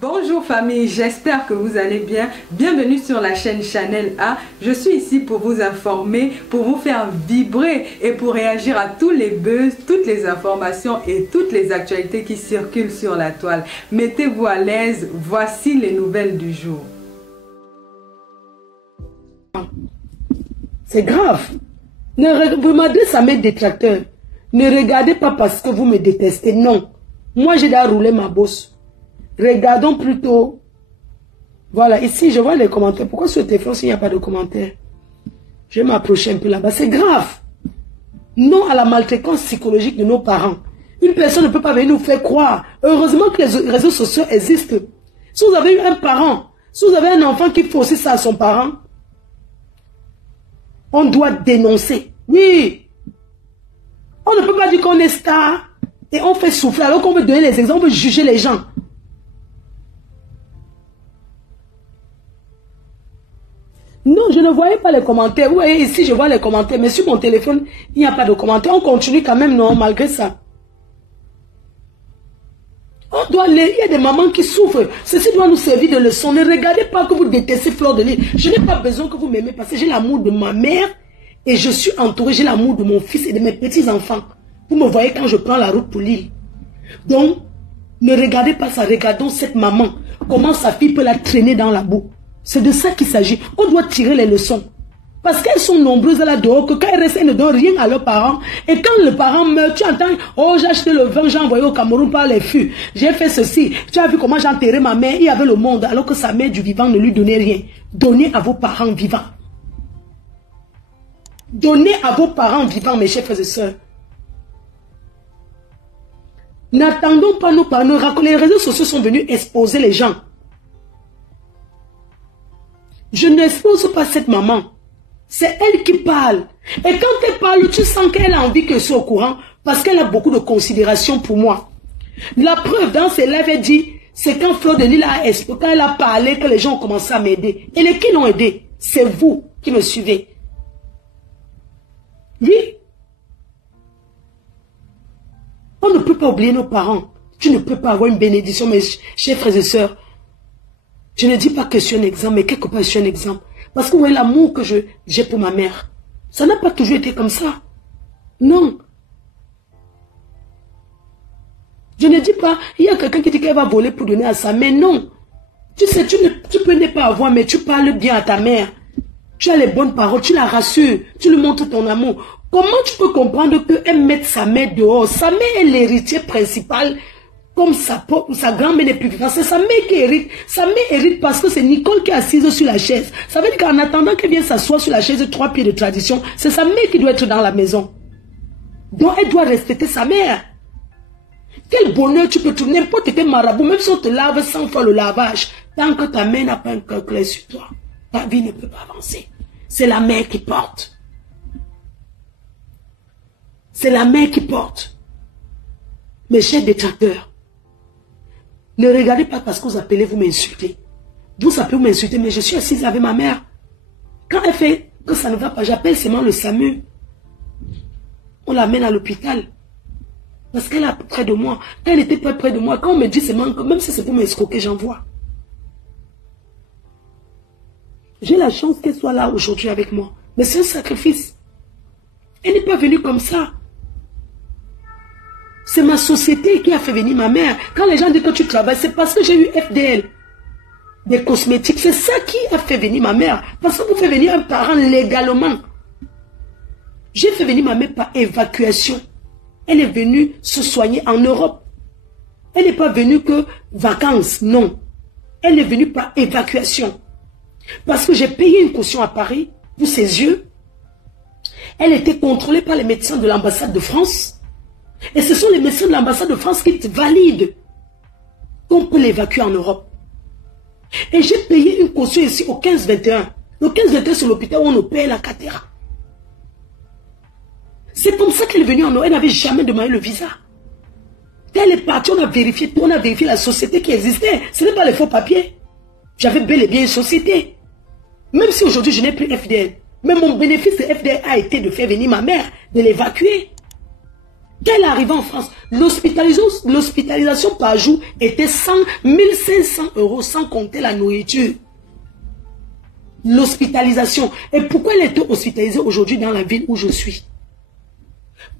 Bonjour famille, j'espère que vous allez bien. Bienvenue sur la chaîne Chanel A. Je suis ici pour vous informer, pour vous faire vibrer et pour réagir à tous les buzz, toutes les informations et toutes les actualités qui circulent sur la toile. Mettez-vous à l'aise, voici les nouvelles du jour. C'est grave. Vous m'adressez à mes détracteurs. Ne regardez pas parce que vous me détestez. Non. Moi, j'ai déjà roulé ma bosse. Regardons plutôt. Voilà, ici, je vois les commentaires. Pourquoi sur le téléphone, s'il n'y a pas de commentaires? Je vais m'approcher un peu là-bas. C'est grave. Non à la maltraitance psychologique de nos parents. Une personne ne peut pas venir nous faire croire. Heureusement que les réseaux sociaux existent. Si vous avez eu un parent, si vous avez un enfant qui fait aussi ça à son parent, on doit dénoncer. Oui. On ne peut pas dire qu'on est star et on fait souffler alors qu'on veut donner les exemples, on veut juger les gens. Non, je ne voyais pas les commentaires. Vous voyez ici, je vois les commentaires, mais sur mon téléphone, il n'y a pas de commentaires. On continue quand même, non, malgré ça. On doit il y a des mamans qui souffrent. Ceci doit nous servir de leçon. Ne regardez pas que vous détestez Fleur de Lys. Je n'ai pas besoin que vous m'aimez parce que j'ai l'amour de ma mère et je suis entourée, j'ai l'amour de mon fils et de mes petits-enfants. Vous me voyez quand je prends la route pour l'île. Donc, ne regardez pas ça. Regardons cette maman. Comment sa fille peut la traîner dans la boue. C'est de ça qu'il s'agit. On doit tirer les leçons. Parce qu'elles sont nombreuses là dehors, que quand elles restent, elles ne donnent rien à leurs parents. Et quand le parent meurt, tu entends, oh, j'ai acheté le vin, j'ai envoyé au Cameroun par les fûts. J'ai fait ceci. Tu as vu comment j'ai enterré ma mère, il y avait le monde, alors que sa mère du vivant ne lui donnait rien. Donnez à vos parents vivants. Donnez à vos parents vivants, mes chers frères et sœurs. N'attendons pas nos parents. Les réseaux sociaux sont venus exposer les gens. Je n'expose pas cette maman. C'est elle qui parle. Et quand elle parle, tu sens qu'elle a envie que je sois au courant parce qu'elle a beaucoup de considération pour moi. La preuve dans ses lives, elle dit, c'est quand Fleur de Lys a exposé, quand elle a parlé, que les gens ont commencé à m'aider. Et les qui l'ont aidé? C'est vous qui me suivez. Oui. On ne peut pas oublier nos parents. Tu ne peux pas avoir une bénédiction, mes chers frères et sœurs. Je ne dis pas que je suis un exemple, mais quelque part je suis un exemple. Parce que vous voyez l'amour que j'ai pour ma mère. Ça n'a pas toujours été comme ça. Non. Je ne dis pas, il y a quelqu'un qui dit qu'elle va voler pour donner à sa mère. Non. Tu sais, tu peux ne pas avoir, mais tu parles bien à ta mère. Tu as les bonnes paroles, tu la rassures, tu lui montres ton amour. Comment tu peux comprendre qu'elle mette sa mère dehors? Sa mère est l'héritier principal. Comme sa grand-mère n'est plus vivante, c'est sa mère qui hérite. Sa mère hérite parce que c'est Nicole qui est assise sur la chaise. Ça veut dire qu'en attendant qu'elle vienne s'asseoir sur la chaise 3 pieds de tradition, c'est sa mère qui doit être dans la maison. Donc elle doit respecter sa mère. Quel bonheur tu peux trouver, n'importe quel marabout, même si on te lave 100 fois le lavage, tant que ta mère n'a pas un cœur clair sur toi, ta vie ne peut pas avancer. C'est la mère qui porte. C'est la mère qui porte. Mes chers détracteurs, ne regardez pas parce que vous appelez, vous m'insultez. Vous appelez, vous m'insultez, mais je suis assise avec ma mère. Quand elle fait que ça ne va pas, j'appelle seulement le SAMU. On l'amène à l'hôpital. Parce qu'elle est près de moi. Quand elle n'était pas près de moi, quand on me dit seulement que même si c'est pour m'escroquer, j'envoie. J'ai la chance qu'elle soit là aujourd'hui avec moi. Mais c'est un sacrifice. Elle n'est pas venue comme ça. C'est ma société qui a fait venir ma mère. Quand les gens disent que tu travailles, c'est parce que j'ai eu FDL. Des cosmétiques. C'est ça qui a fait venir ma mère. Parce que vous faites venir un parent légalement. J'ai fait venir ma mère par évacuation. Elle est venue se soigner en Europe. Elle n'est pas venue que vacances. Non. Elle est venue par évacuation. Parce que j'ai payé une caution à Paris pour ses yeux. Elle était contrôlée par les médecins de l'ambassade de France. Et ce sont les médecins de l'ambassade de France qui valident qu'on peut l'évacuer en Europe. Et j'ai payé une caution ici au 15-21. Le 15-21, c'est l'hôpital où on opère la catéra. C'est comme ça qu'elle est venue en Europe. Elle n'avait jamais demandé le visa. Quand elle est partie, on a vérifié tout. On a vérifié la société qui existait. Ce n'est pas les faux papiers. J'avais bel et bien une société. Même si aujourd'hui, je n'ai plus FDL. Mais mon bénéfice de FDL a été de faire venir ma mère, de l'évacuer. Quand elle est arrivée en France, l'hospitalisation par jour était 1500 euros sans compter la nourriture. L'hospitalisation. Et pourquoi elle était hospitalisée aujourd'hui dans la ville où je suis?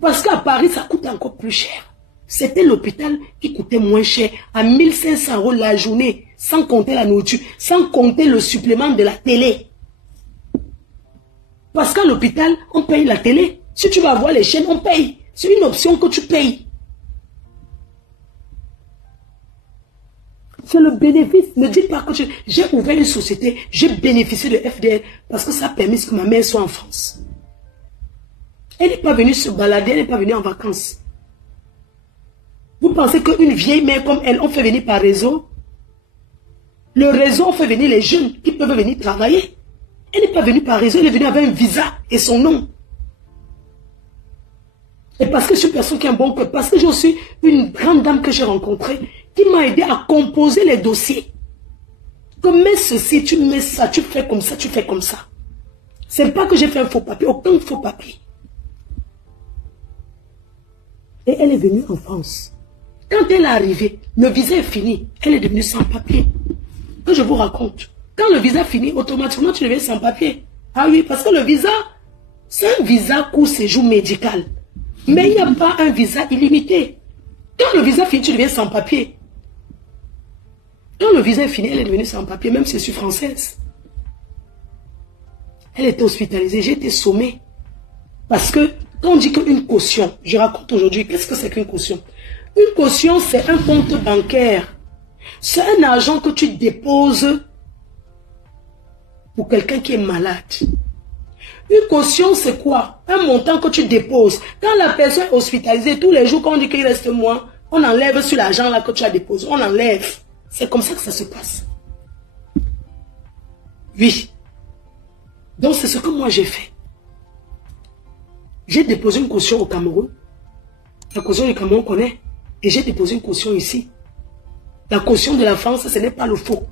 Parce qu'à Paris, ça coûte encore plus cher. C'était l'hôpital qui coûtait moins cher, à 1500 euros la journée, sans compter la nourriture, sans compter le supplément de la télé. Parce qu'à l'hôpital, on paye la télé. Si tu vas voir les chaînes, on paye. C'est une option que tu payes. C'est le bénéfice. Ne dites pas que j'ai ouvert une société, j'ai bénéficié de FDL parce que ça a permis que ma mère soit en France. Elle n'est pas venue se balader, elle n'est pas venue en vacances. Vous pensez qu'une vieille mère comme elle, on fait venir par réseau? Le réseau, on fait venir les jeunes qui peuvent venir travailler. Elle n'est pas venue par réseau, elle est venue avec un visa et son nom. Et parce que je suis une personne qui a un bon cœur, parce que je suis une grande dame que j'ai rencontrée, qui m'a aidé à composer les dossiers. Que mets ceci, tu mets ça, tu fais comme ça, tu fais comme ça. C'est pas que j'ai fait un faux papier, aucun faux papier. Et elle est venue en France. Quand elle est arrivée, le visa est fini. Elle est devenue sans papier. Que je vous raconte. Quand le visa finit, automatiquement tu deviens sans papier. Ah oui, parce que le visa, c'est un visa court séjour médical. Mais il n'y a pas un visa illimité. Quand le visa finit, tu deviens sans papier. Quand le visa est fini, elle est devenue sans papier, même si je suis française. Elle était hospitalisée, j'ai été sommée. Parce que quand on dit qu'une caution, je raconte aujourd'hui, qu'est-ce que c'est qu'une caution? Une caution, c'est un compte bancaire. C'est un argent que tu déposes pour quelqu'un qui est malade. Une caution, c'est quoi? Un montant que tu déposes. Quand la personne est hospitalisée, tous les jours, quand on dit qu'il reste moins, on enlève sur l'argent là que tu as déposé. On enlève. C'est comme ça que ça se passe. Oui. Donc, c'est ce que moi j'ai fait. J'ai déposé une caution au Cameroun. La caution du Cameroun, on connaît. Et j'ai déposé une caution ici. La caution de la France, ce n'est pas le faux.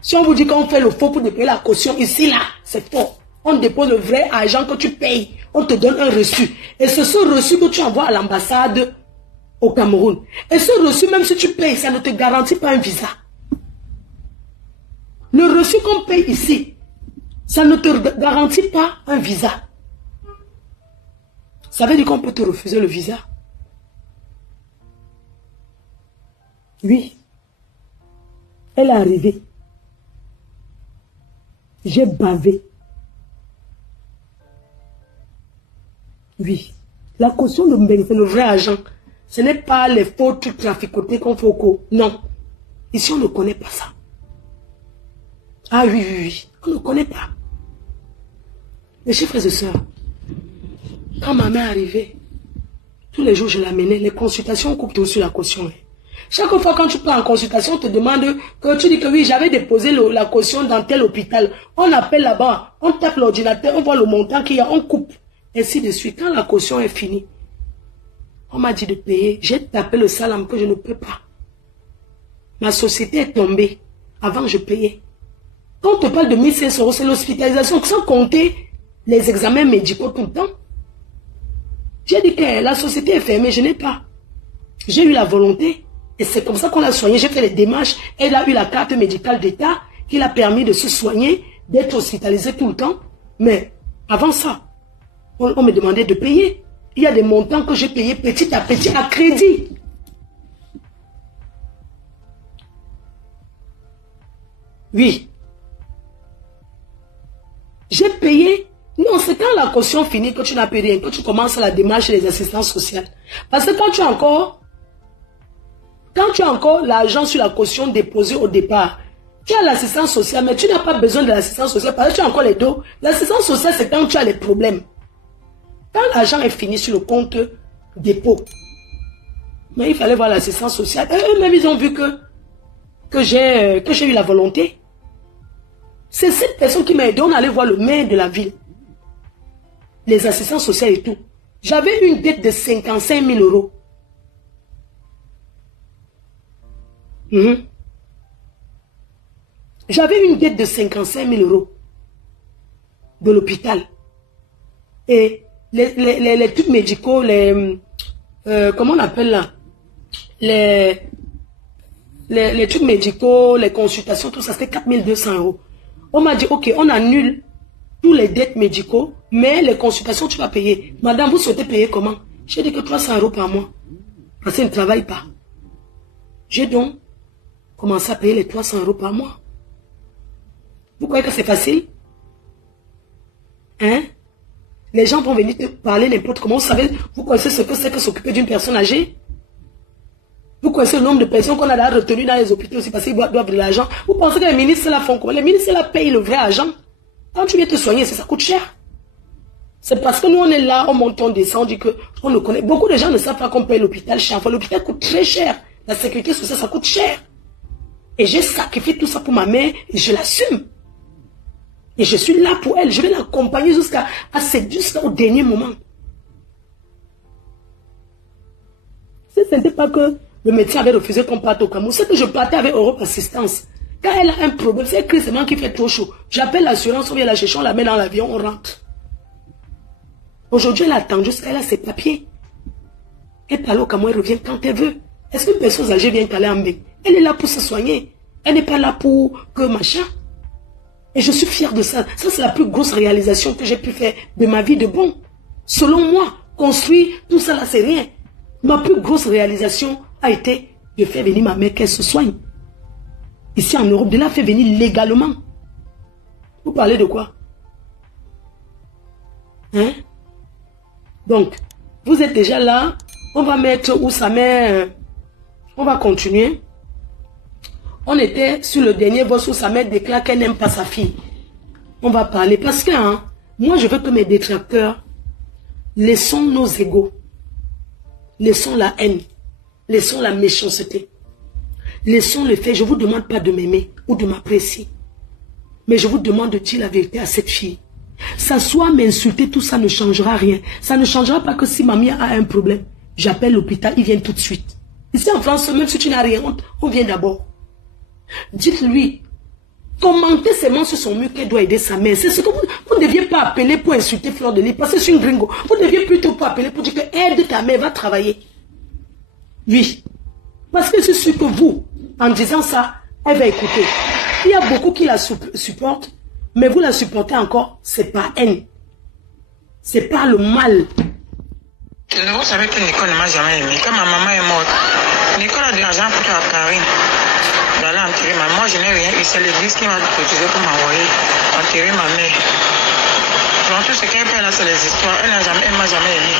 Si on vous dit qu'on fait le faux pour déposer la caution ici, là, c'est faux. On dépose le vrai argent que tu payes. On te donne un reçu. Et c'est ce reçu que tu envoies à l'ambassade au Cameroun. Et ce reçu, même si tu payes, ça ne te garantit pas un visa. Le reçu qu'on paye ici, ça ne te garantit pas un visa. Ça veut dire qu'on peut te refuser le visa. Oui. Elle est arrivée. J'ai bavé. Oui. La caution de Mbeng, c'est le vrai argent. Ce n'est pas les faux trucs traficotés qu'on fait au cours. Non. Ici, on ne connaît pas ça. Ah oui, oui, oui. On ne connaît pas. Mes chers frères et sœurs, quand ma mère arrivait, tous les jours je l'amenais, les consultations coupent sur la caution. Chaque fois quand tu prends en consultation, on te demande que tu dis que oui, j'avais déposé la caution dans tel hôpital. On appelle là-bas, on tape l'ordinateur, on voit le montant qu'il y a, on coupe. Ainsi de suite. Quand la caution est finie, on m'a dit de payer. J'ai tapé le salam que je ne peux pas. Ma société est tombée. Avant, je payais. Quand on te parle de 1500 euros, c'est l'hospitalisation, sans compter les examens médicaux tout le temps. J'ai dit que la société est fermée, je n'ai pas. J'ai eu la volonté. Et c'est comme ça qu'on l'a soigné. J'ai fait les démarches. Elle a eu la carte médicale d'État qui l'a permis de se soigner, d'être hospitalisée tout le temps. Mais avant ça, on me demandait de payer. Il y a des montants que j'ai payés petit à petit à crédit. Oui. J'ai payé. Non, c'est quand la caution finit que tu n'as payé rien, que tu commences la démarche des assistances sociales. Parce que quand tu as encore l'argent sur la caution déposée au départ, tu as l'assistance sociale, mais tu n'as pas besoin de l'assistance sociale parce que tu as encore les deux. L'assistance sociale, c'est quand tu as les problèmes. Quand l'argent est fini sur le compte dépôt, mais il fallait voir l'assistance sociale. Eux-mêmes, ils ont vu que j'ai eu la volonté. C'est cette personne qui m'a aidé. On allait voir le maire de la ville. Les assistants sociaux et tout. J'avais une dette de 55 000 euros. J'avais une dette de 55 000 euros de l'hôpital. Et les trucs médicaux, comment on appelle là, les trucs médicaux, les consultations, tout ça, c'était 4200 €. On m'a dit, ok, on annule tous les dettes médicaux, mais les consultations, tu vas payer. Madame, vous souhaitez payer comment? J'ai dit que 300 € par mois. Parce qu'elle ne travaille pas. J'ai donc commencé à payer les 300 € par mois. Vous croyez que c'est facile? Hein? Les gens vont venir te parler n'importe comment. Vous savez, vous connaissez ce que c'est que s'occuper d'une personne âgée? Vous connaissez le nombre de personnes qu'on a retenues dans les hôpitaux aussi parce qu'ils doivent de l'argent. Vous pensez que les ministres la font comment? Les ministres la payent le vrai argent. Quand tu viens te soigner, ça coûte cher. C'est parce que nous, on est là, on monte, on descend, on dit qu'on le connaît. Beaucoup de gens ne savent pas qu'on paye l'hôpital cher. Enfin, l'hôpital coûte très cher. La sécurité sociale, ça coûte cher. Et j'ai sacrifié tout ça pour ma mère et je l'assume. Et je suis là pour elle. Je vais l'accompagner jusqu'au dernier moment. Ce n'était pas que le médecin avait refusé qu'on parte au Cameroun. C'est que je partais avec Europe Assistance. Quand elle a un problème, c'est que c'est moi qui fait trop chaud. J'appelle l'assurance, on vient la chercher, on la met dans l'avion, on rentre. Aujourd'hui, elle attend jusqu'à elle a ses papiers. Elle parle au Cameroun, elle revient quand elle veut. Est-ce qu'une personne âgée vient caler en bec? Elle est là pour se soigner. Elle n'est pas là pour que machin. Et je suis fière de ça. Ça, c'est la plus grosse réalisation que j'ai pu faire de ma vie de bon. Selon moi, construire tout ça là, c'est rien. Ma plus grosse réalisation a été de faire venir ma mère qu'elle se soigne. Ici en Europe, de la faire venir légalement. Vous parlez de quoi? Hein? Donc, vous êtes déjà là. On va mettre où ça met... On va continuer. On était sur le dernier boss où sa mère déclare qu'elle n'aime pas sa fille. On va parler parce que moi je veux que mes détracteurs laissons nos égos, laissons la haine, laissons la méchanceté, laissons le fait. Je ne vous demande pas de m'aimer ou de m'apprécier, mais je vous demande de dire la vérité à cette fille. S'asseoir, m'insulter, tout ça ne changera rien. Ça ne changera pas que si mamie a un problème, j'appelle l'hôpital, ils viennent tout de suite. Ici en France, même si tu n'as rien, on vient d'abord. Dites-lui, commentez seulement sur son mur qu'elle doit aider sa mère. C'est ce que vous ne deviez pas appeler pour insulter Fleur de Lys, parce que c'est une gringo. Vous deviez plutôt pas appeler pour dire que aide ta mère, va travailler. Oui. Parce que c'est sûr que vous, en disant ça, elle va écouter. Il y a beaucoup qui la supportent, mais vous la supportez encore, c'est pas haine. C'est pas le mal. Vous savez que Nicole ne m'a jamais aimé. Quand ma maman est morte, Nicole a de l'argent pour la Karine. D'aller enterrer ma mère. Moi, je n'ai rien eu. C'est l'église qui m'a cotisé pour m'envoyer enterrer ma mère. Donc, tout ce qu'elle fait là, c'est les histoires. Elle m'a jamais aimé.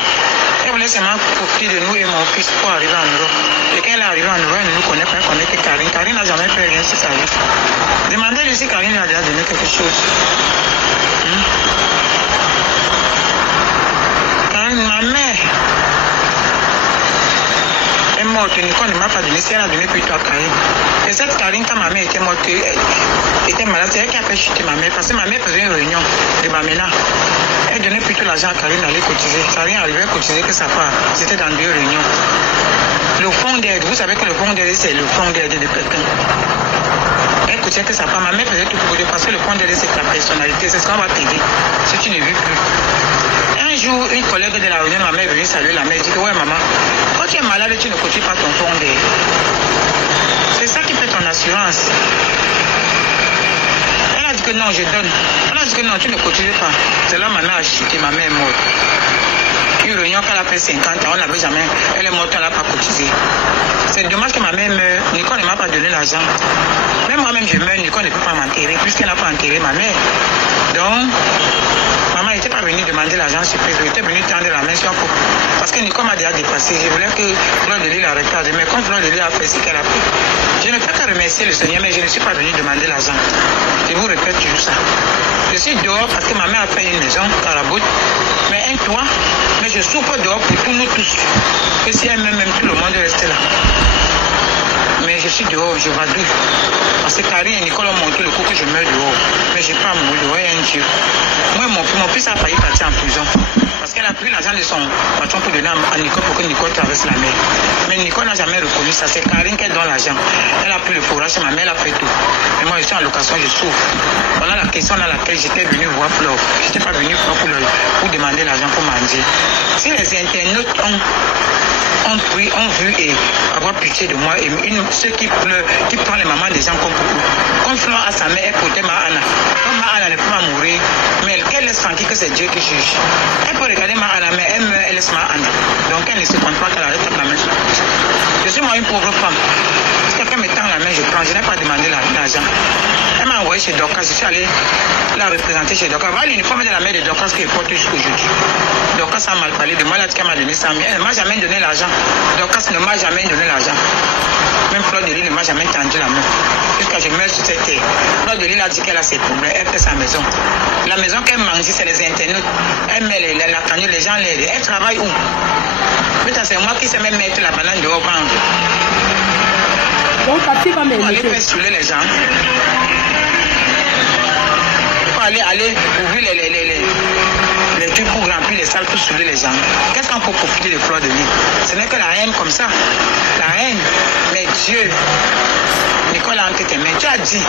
Elle voulait seulement profiter de nous et mon fils pour arriver en Europe. Et quand elle est arrivée en Europe, elle ne nous connaît pas, elle connaît que Karine. Karine n'a jamais fait rien sur sa vie. Demandez-lui si Karine lui a déjà donné quelque chose. Karine, ma mère est morte. Nicole ne m'a pas donné. Si elle a donné plutôt à Karine. Et cette Karine, quand ma mère était morte, était malade, c'est elle qui a fait chuter ma mère. Parce que ma mère faisait une réunion de Bamena. Elle donnait plutôt l'argent à Karine d'aller cotiser. Karine arrivait à cotiser que sa part. C'était dans 2 réunions. Le fonds d'aide, vous savez que le fonds d'aide, c'est le fonds d'aide de quelqu'un. Elle cotisait que sa part. Ma mère faisait tout pour dire parce que le fonds d'aide, c'est ta personnalité. C'est ce qu'on va t'aider si tu ne vis plus. Un jour, une collègue de la réunion, ma mère est venue saluer la mère. Elle dit que ouais, maman, quand tu es malade, tu ne cotises pas ton fonds d'aide. C'est ça qui fait ton assurance. Elle a dit que non, je donne. Elle a dit que non, tu ne cotises pas. C'est là ma mère a chuté, ma mère est morte. Une réunion qu'elle a fait 50 ans, on n'avait jamais. Elle est morte, elle n'a pas cotisé. C'est dommage que ma mère meure. Nicole ne m'a pas donné l'argent. Même moi-même, je meurs, Nicole ne peut pas m'enterrer, puisqu'elle n'a pas enterré ma mère. Donc, maman n'était pas venue demander l'argent surprise. Elle était venue tendre la main sur pour. Parce que Nicole m'a déjà dépassé. Je voulais que Fleur de Lys la regarde. Mais comme Fleur de Lys a fait ce qu'elle a fait, je ne peux pas remercier le Seigneur, mais je ne suis pas venue demander l'argent. Je vous répète toujours ça. Je suis dehors parce que ma mère a fait une maison, Carabout, mais un toit. Mais je souffre dehors pour tous nous tous. Que si elle m'aime, même tout le monde est resté là. Mais je suis dehors, je vadouille. Parce que Karine et Nicole ont monté le coup que je meurs dehors. Mais je n'ai pas mouru dehors, un Dieu. Moi, mon fils a failli partir en prison. Parce qu'elle a pris l'argent de son patron pour donner à Nicole pour que Nicole traverse la mer. Mais Nicole n'a jamais reconnu ça. C'est Karine qui donne l'argent. Elle a pris le fourrage, ma mère, elle a fait tout. Et moi, je suis en location, je souffre. Voilà la question dans laquelle j'étais venu voir Fleur. Je n'étais pas venu pour demander l'argent pour manger. Si les internautes ont ont vu et avoir pitié de moi. Et ceux qui pleurent, qui prennent les mamans des gens comme beaucoup. Comme Florent à sa mère, elle portait Mahana. Comme Mahana ne peut pas mourir, mais qu'elle laisse tranquille que c'est Dieu qui juge. Elle peut regarder Mahana, mais elle meurt, elle laisse Mahana. Donc elle ne se compte pas qu'elle arrête la main sur la bouche. Je suis moi une pauvre femme. Si quelqu'un me tend la main, je prends. Je n'ai pas demandé l'argent. Elle m'a envoyé chez Dorcas. Je suis allé la représenter chez Dorcas. Voilà l'uniforme de la mère de Dorcas qui est portée jusqu'aujourd'hui. Dorcas a mal parlé de moi, là, qu'elle m'a donné 100 000. Elle ne m'a jamais donné l'argent. Dorcas ne m'a jamais donné l'argent. Même Fleur de Lille ne m'a jamais tendu la main. Jusqu'à je meurs sur cette terre. Fleur de Lille a dit qu'elle a ses problèmes. Elle fait sa maison. La maison qu'elle mange, c'est les internautes. Elle met la cagnotte, les gens l'aident. Elle travaille où? Putain, c'est moi qui sais même mettre la banane dehors vendre. Donc, Cathy va m'aider. Pour aller faire saouler les gens. Pour aller ouvrir les trucs pour remplir les salles pour saouler les gens. Qu'est-ce qu'on peut profiter de Fleur de Lille? Ce n'est que la haine comme ça. La haine. Mais Dieu, Nicolas, entre tes mains, tu as dit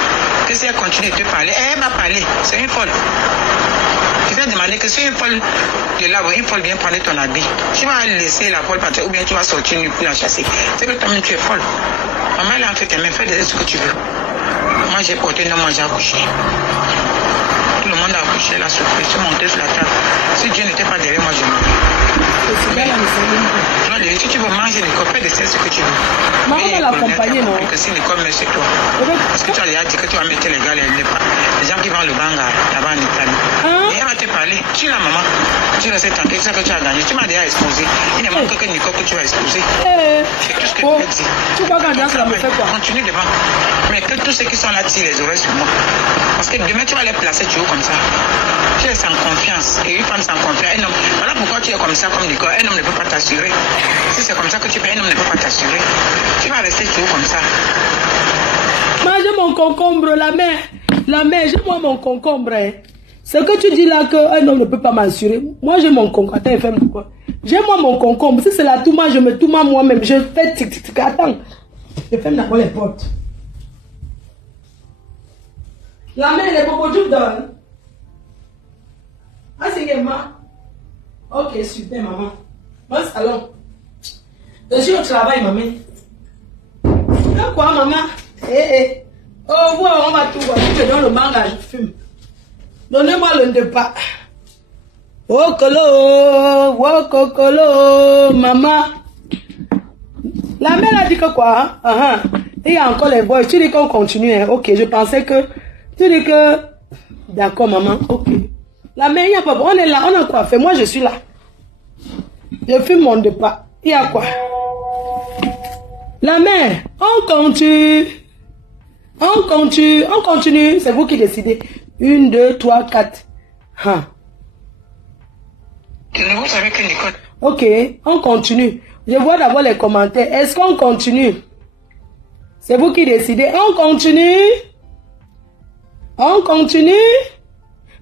que si elle continue de te parler, elle m'a parlé. C'est une folle. Je vais demander que si une folle de là, une folle vient prendre ton habit, tu vas laisser la folle partir ou bien tu vas sortir nu pour la chasser. C'est que toi-même tu es folle. Maman, elle est entre tes mains, fais ce que tu veux. Moi j'ai porté, non, moi j'ai accouché. Tout le monde a accouché, elle a souffert, je suis montée sur la table. Si Dieu n'était pas derrière moi, je meurs. Si tu veux manger, Nicole, fais de ce que tu veux. Maman va l'accompagner, non? Que si Nicole met chez toi. Parce que tu as déjà dit que tu vas mettre les gars, les gens qui vendent le banga là-bas en Italie. Et elle va te parler. Tu es la maman. Tu restes tranquille, c'est ça que tu as gagné. Tu m'as déjà exposé. Il ne manque que Nicole que tu vas exposer. C'est tout ce que tu peux dire. Tu vois quand ça me fait quoi? Continue devant. Mais que tous ceux qui sont là tirent les oreilles sur moi. Parce que demain, tu vas les placer, tu es comme ça. Tu es sans confiance. Et une femme sans confiance, un homme. Voilà pourquoi tu es comme ça, comme Nicole. Un homme ne peut pas t'assurer. Si c'est comme ça que tu fais, un homme ne peut pas t'assurer. Tu vas rester toujours comme ça. Mangez mon concombre, la mère. La mère, j'ai moi mon concombre. Hein. Ce que tu dis là qu'un homme ne peut pas m'assurer. Moi j'ai mon concombre. Attends, fais quoi? J'ai moi mon concombre. Si c'est la touma, je me touma moi-même. Je fais tic tic tic. Attends. Je ferme d'abord les portes. La mère, les bobos du donne. Ah, c'est maman. Ok, super, maman. Bon salon. Je suis au travail, maman. Quoi, maman? Oh, ouais, on va tout voir. Je te donne le manga, je fume. Donnez-moi le départ. Oh, colo, maman. La mère a dit que quoi? Il y a encore les boys. Tu dis qu'on continue. Hein? Ok, je pensais que... Tu dis que... D'accord, maman. Ok. La mère, il n'y a pas... On est là, on a quoi fait? Moi, je suis là. Je fume mon départ. Il y a quoi? La mère, on continue. On continue. C'est vous qui décidez. 1, 2, 3, 4. Vous savez que Nicole... Ok, on continue. Je vois d'abord les commentaires. Est-ce qu'on continue? C'est vous qui décidez. On continue.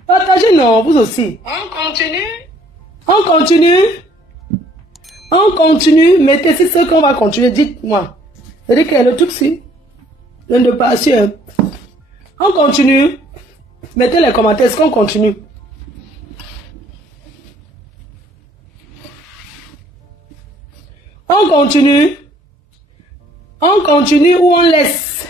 Partagez, non, vous aussi. On continue. Mettez si ce qu'on va continuer. Dites-moi. C'est-à-dire que le truc, si. Le de passion. On continue. Mettez les commentaires. Est-ce qu'on continue? On continue ou on laisse?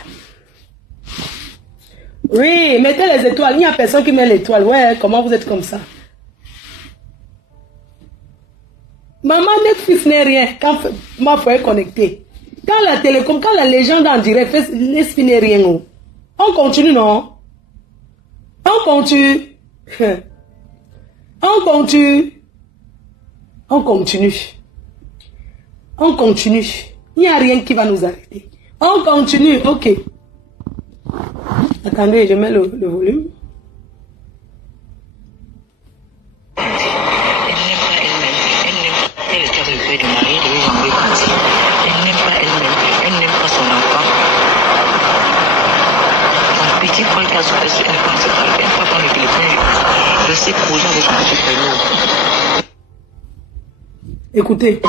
Oui, mettez les étoiles. Il n'y a personne qui met l'étoile. Ouais, comment vous êtes comme ça? Maman, Netflix n'est rien quand ma foi est connectée. Quand la télécom, quand la légende en direct, Netflix n'est rien. On continue, non? On continue. Il n'y a rien qui va nous arrêter. On continue, ok. Attendez, je mets le volume. Elle est avec le père du mari, de lui jambes parti. Elle n'aime pas elle-même, elle n'aime pas son enfant. Son petit frère qui a souffert, elle ne pense pas, elle ne peut pas prendre le téléphone. Je sais que vous avez son petit frère. Écoutez.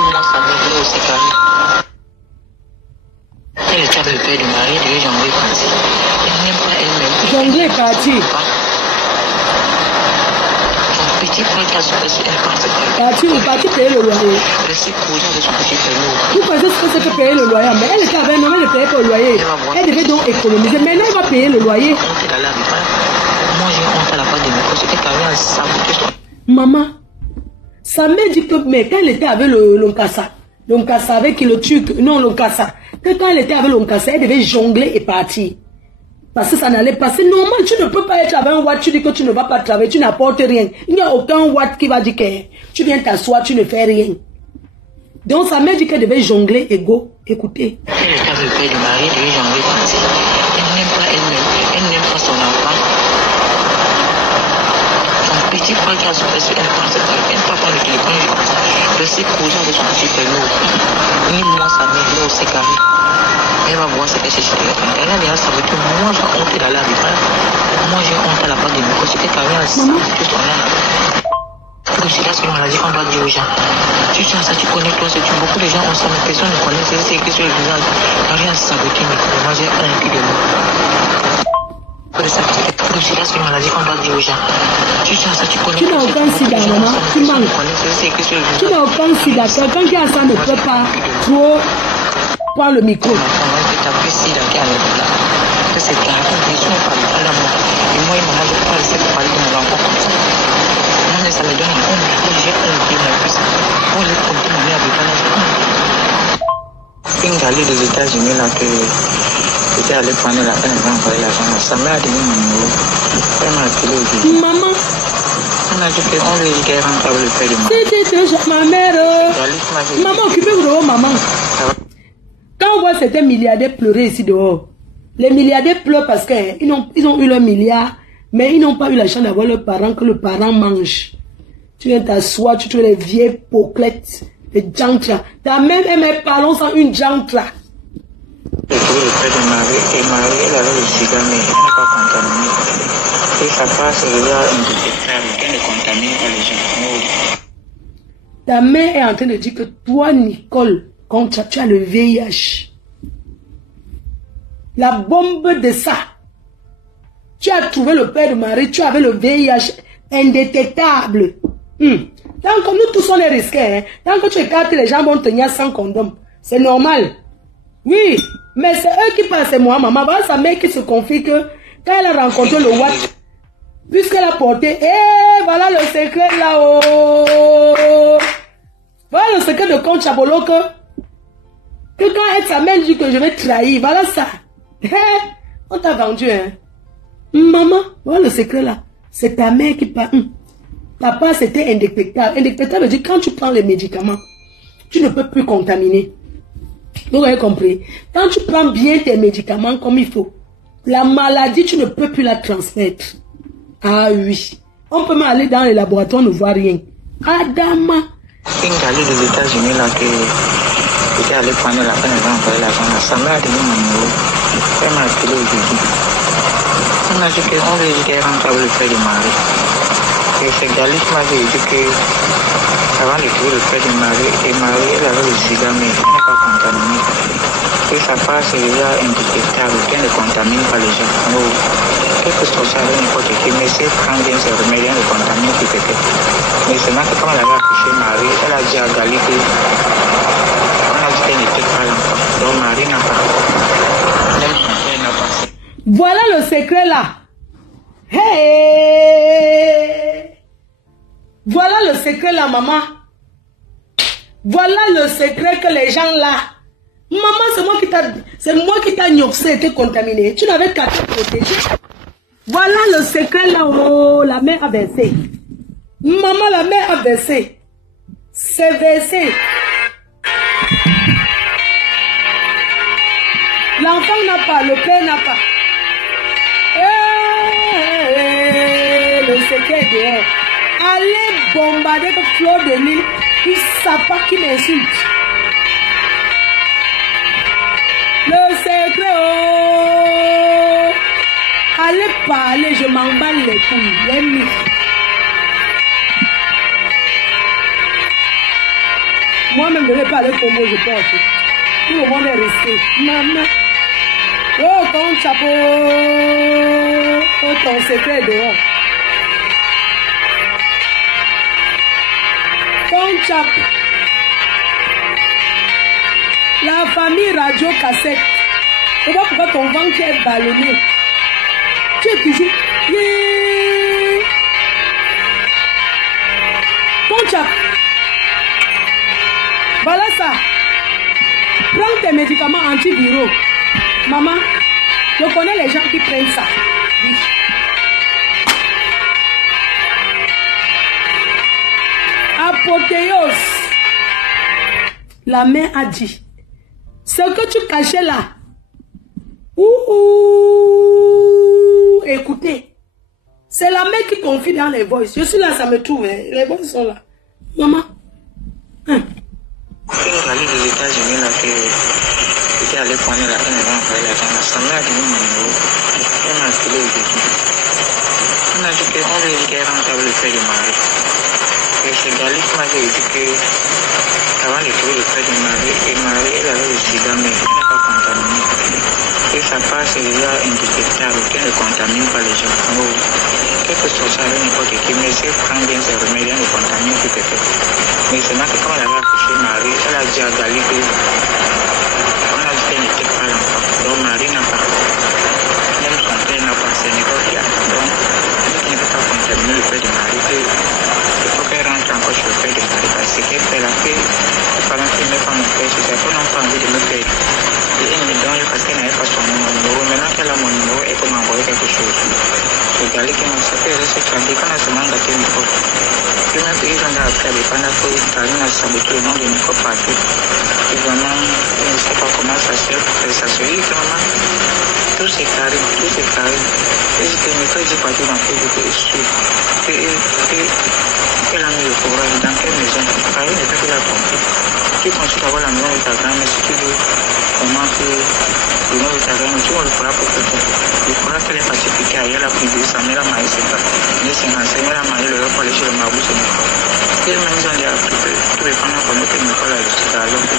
Elle est avec le père du mari, de lui jambes parti. Elle n'aime pas elle-même. Jongler parti. Son petit petit frère qui a reçu une partie. Parti payer le loyer. Je suis cousin avec son petit frère. Vous pensez que c'est payer le loyer? Mais elle était avec un homme, elle ne payait pas le loyer. Elle devait donc économiser. Maintenant, elle va payer le loyer. Moi, j'ai honte à la part de mes causes. C'était carré à saboter. Maman, sa mère dit que mais quand elle était avec l'Onkassa avec le Turc, non l'Onkassa, quand elle était avec l'Onkassa, elle devait jongler et partir. Parce que ça n'allait pas. C'est normal, tu ne peux pas être avec un Watt, tu dis que tu ne vas pas travailler, tu n'apportes rien. Il n'y a aucun Watt qui va dire que tu viens t'asseoir, tu ne fais rien. Donc sa mère dit qu'elle devait jongler et go, écoutez. Elle était avec le père du mari, elle devait jongler et partir. Elle n'aime pas elle-même, elle n'aime pas son enfant. Son petit frère qui a reçu une partie, elle ne peut pas prendre le téléphone. Je suis cousin avec son petit frère. Ni moi, sa mère, là où c'est carré. Elle va voir ce qu'elle cherche. Elle a déjà saboté. Moi, j'ai honte d'aller à la moi, j'ai honte à la part de mes causes. C'était carré à tout son nom. Comme c'est là, c'est une maladie qu'on doit dire aux gens. Tu sais ça, tu connais toi, c'est beaucoup de gens ont ça, mais personne ne connaît. C'est écrit sur le visage. Rien à saboter, mais moi, j'ai honte de moi. Comme c'est là, c'est une maladie qu'on doit dire aux gens. Tu sais ça, tu connais. Tu n'as aucun sida, maman. Tu manques. Tu n'as aucun sida. Quelqu'un qui a ça ne peut pas trop prendre le micro. C'est carré, mais je ne parle pas d'amour. Et moi, maman, je ne peux pas laisser parler de mon enfant comme ça. Moi, ça me donne honte. J'ai honte de mon fils. Pour les compter, mon mère avait pas l'âge. Une galée des États-Unis, là, que j'étais allé prendre la peine, elle m'a envoyé l'argent. Sa mère a donné mon numéro. Elle m'a appelé aujourd'hui. Maman. On a dit qu'on veut dire qu'elle rentre avec le père de moi. C'est ma mère. Maman, occupez-vous de vos mamans. Quand on voit certains milliardaires pleurer ici dehors, les milliardaires pleurent parce qu'ils ont eu leur milliard, mais ils n'ont pas eu la chance d'avoir leurs parents, que le parent mange. Tu viens t'asseoir, tu trouves les vieilles poclettes, les jankras. Ta mère aimait parlons sans une jankra. J'ai trouvé le père de Marie, et Marie, elle avait le cigare, mais elle n'est pas contaminée. Et ça passe, elle est indétectable, elle est contaminée par les gens. Ta mère est en train de dire que toi, Nicole, quand tu as le VIH, la bombe de ça. Tu as trouvé le père de Marie, tu avais le VIH indétectable. Donc, nous tous on est risqués. Hein. Tant que tu écartes, les gens vont tenir sans condom. C'est normal. Oui, mais c'est eux qui passent, c'est moi, maman. Voilà sa mère qui se confie que quand elle a rencontré le Watt, puisqu'elle a porté, voilà le secret là-haut. Voilà le secret de Comte Chabolo que quand sa mère dit que je vais trahir, voilà ça. On t'a vendu, hein. Maman, voilà le secret là. C'est ta mère qui parle. Papa, c'était indétectable. Indétectable veut dire quand tu prends les médicaments, tu ne peux plus contaminer. Vous avez compris? Quand tu prends bien tes médicaments comme il faut, la maladie, tu ne peux plus la transmettre. Ah oui. On peut même aller dans les laboratoires, on ne voit rien. Adama. Une galée des États-Unis là que j'étais allé prendre la peine, elle m'a envoyé l'argent. Sa mère a donné mon numéro. Elle m'a appelé aujourd'hui. On a dit qu'on veut dire qu'elle rentre avec le père de Marie. Et c'est Galée qui m'avait dit que avant de trouver le père de Marie, et Marie, elle avait le cigare, mais elle n'est pas contaminée. Et ça passe, c'est déjà indétectable, elle ne contamine pas les gens. Donc, quelque chose ça avec n'importe qui, mais c'est prendre bien ses remèdes, elle ne contamine plus peut-être. Mais seulement que quand elle avait accouché Marie, elle a dit à Galée que on a dit qu'elle n'était pas l'enfant. Donc Marie n'a pas. Elle n'a pas. Voilà le secret là. Hey! Voilà le secret là, maman. Voilà le secret que les gens là. Maman, c'est moi qui t'a nioxé et t'es contaminé. Tu n'avais qu'à te protéger. Voilà le secret là. Oh, la mère a versé. Maman, la mère a versé. C'est versé. L'enfant n'a pas, le père n'a pas. Le secret est dehors. Allez bombarder le fleur de l'île. Puis ça pas qui m'insulte. Le secret, oh. Allez parler, je m'emballe les couilles. Les mises. Moi-même, je ne vais pas aller Congo, je porte. Tout le monde est resté. Maman. Oh, ton chapeau. Oh, ton secret est dehors. Ponchap. La famille Radio Cassette. On voit pourquoi ton ventre est ballonné. Tu es toujours... Yeah. Ponchap. Voilà ça. Prends tes médicaments antiviraux. Maman, je connais les gens qui prennent ça. Oui. Apothéose. La mère a dit. Ce que tu cachais là. Ouh. Écoutez. C'est la mère qui confie dans les voices. Je suis là, ça me trouve. Hein. Les voices sont là. Maman. Hein. Quand on allait aux États-Unis, là, j'étais allé prendre la peine avant d'envoyer l'argent. Sa mère a donné mon numéro. Elle m'a appelé au début. On a dit qu'on veut dire qu'elle est rentable le fait de mari. Et c'est Gali qui m'avait dit que, avant de trouver le fait de mari, elle avait le sida, mais elle n'est pas contaminée. Et sa part, c'est déjà indétectable, qu'elle ne contamine pas les gens. Donc, quelque chose avec n'importe qui, mais si elle prend bien ses remèdes, elle ne contamine plus peut-être. Mais seulement que quand elle avait accouché Marie, elle a dit à Gali que on a dit qu'elle n'était pas l'enfant. Donc Marie n'a pas. Même son père n'a pas. C'est n'importe qui. Donc, elle ne peut pas contaminer le père de Marie. Il faut qu'elle rentre encore sur le père de Marie. Parce qu'elle fait la paix. Les parents qui ne mettent pas mon père, c'est qu'elle n'a pas envie de me payer. Et elle me donne parce qu'elle n'avait pas son numéro. Maintenant qu'elle a mon numéro, elle peut m'envoyer quelque chose. C'est Gali qui m'a sapé. Elle s'est tranquille quand elle se demande gâter une fois. Je même payé j'en ai appris à dépendre que Karine a saboté le nom de Nico partout. Et vraiment, je ne sais pas comment ça se fait pour faire ça. C'est vraiment, tout c'est Karine, tout c'est Karine. Et je dis, mais quand j'ai parti dans Facebook, je suis sûr qu'elle a mis le courage dans quelle maison. Karine n'est pas qu'il a compris. Tu continues d'avoir la maison de ta grand-mère si tu veux vraiment que le nom de ta grand-mère, tu vas le feras pour quelqu'un. Il faudra qu'elle ait parti piquer ailleurs la privée, sa mère a marié, c'est pas. Mais c'est renseigné, elle a marié le roi pour aller chez le marabout, c'est Nico. Même ils ont dit à tous les femmes qu'on était Nicolas à l'hôpital, alors que